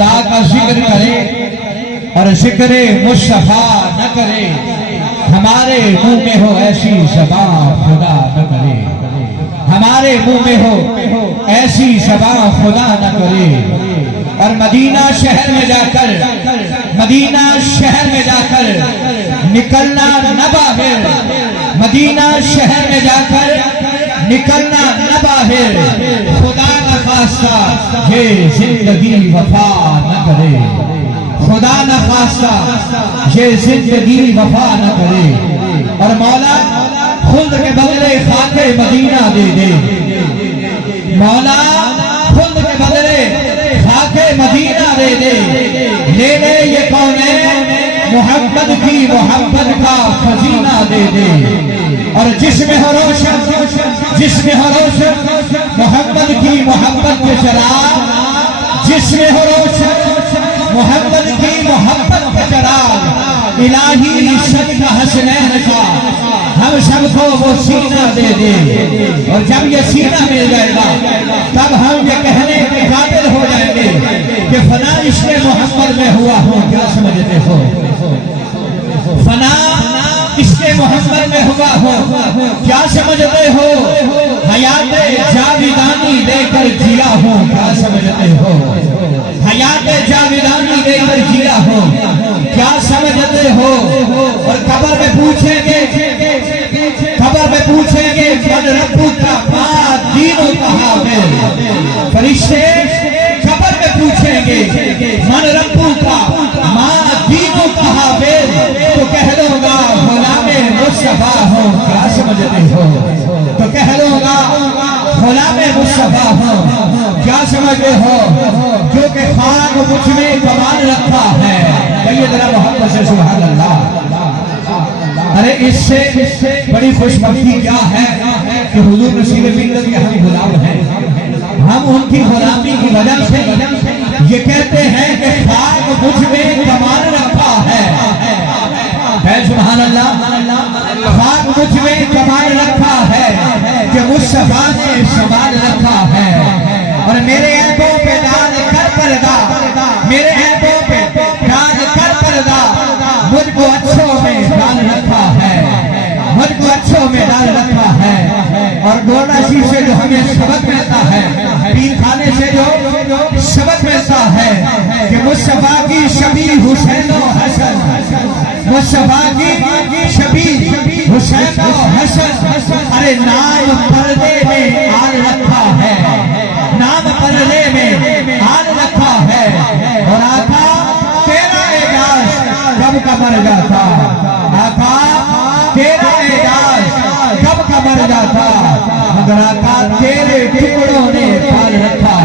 خدا کا ذکر کرے اور ذکر مصطفیٰ نہ کرے، ہمارے منہ میں ہو ایسی زبان خدا نہ کرے، ہمارے منہ میں ہو ایسی زبان خدا نہ کرے۔ اور مدینہ شہر میں جا کر، مدینہ شہر میں جا کر نکلنا نہ باہر، مدینہ شہر میں جا کر نکلنا نہ باہر، خدا نہ خواستہ یہ زندگی وفا نہ کرے، خدا نہ خواستہ یہ زندگی وفا نہ کرے۔ اور مولا خلد کے بدلے خاک مدینہ دے دے، مولا خلد کے بدلے خاک مدینہ دے دے، لے لے یہ کونین محمد کی محبت کا خزینہ دے دے۔ اور جس میں ہو روشن، جس میں ہو روشن محمد کی محبت کے چراغ، جس میں ہو روشن محمد کی محبت کے چراغ، الہی شک حسنین کا ہم سب کو وہ سینہ دے دے۔ اور جب یہ سینہ مل جائے گا تب ہم یہ کہنے کے قابل ہو جائیں گے کہ فنا عشق محمد میں ہوا ہوں، کیا سمجھتے ہو؟ فنا عشق محمد میں ہوا ہوں، کیا سمجھتے ہو؟ حیات جاویدانی لے کر جیا ہوں، کیا سمجھتے ہو؟ حیات جاویدانی لے کر جیا ہوں، کیا سمجھتے ہو؟ اور قبر میں پوچھیں گے، قبر میں پوچھیں گے من ربک کا ما دینک کہا ہے، فرشتے قبر میں پوچھیں گے من ربک کا ما دینک کہا ہے، تو کہہ دوں گا غلام مصطفیٰ ہوں، کیا سمجھتے ہو؟ تو کہہ دوں گا غلام مصطفیٰ ہوں، کیا سمجھتے ہو؟ جو کہ خاک مجھ میں کمال رکھا ہے، کہیے ذرا محبت سے سبحان اللہ۔ ارے اس سے بڑی خوش بختی کیا ہے کہ حضور نصیب ملت کے ہم غلام ہیں، ہم ان کی غلامی کی وجہ سے یہ کہتے ہیں کہ خاک مجھ میں کمال رکھا ہے، سبحان اللہ، خاک مجھ میں کمال رکھا ہے کہ مصطفیٰ نے سنبھال رکھا ہے۔ اور میرے عیبوں پہ ڈال کر پردہ، میرے عیبوں پہ ڈال کر پردہ، مجھ کو اچھوں میں ڈال رکھا ہے، مجھ کو اچھوں میں ڈال رکھا ہے۔ اور گورنر شریف سے جو ہمیں سبق ملتا ہے، پیر خانے سے جو سبق ملتا ہے کہ مصطفیٰ کی شبیہ حسین و حسن، مصطفیٰ کی شبیہ حسین و حسن، ارے نام پردے میں آل رکھا ہے، نام پردے میں آل رکھا ہے۔ اور آقا تیرا اعجاز کب کا مر جاتا، آقا تیرا اعجاز کب کا مر جاتا، مگر آقا تیرے ٹکڑوں نے پال رکھا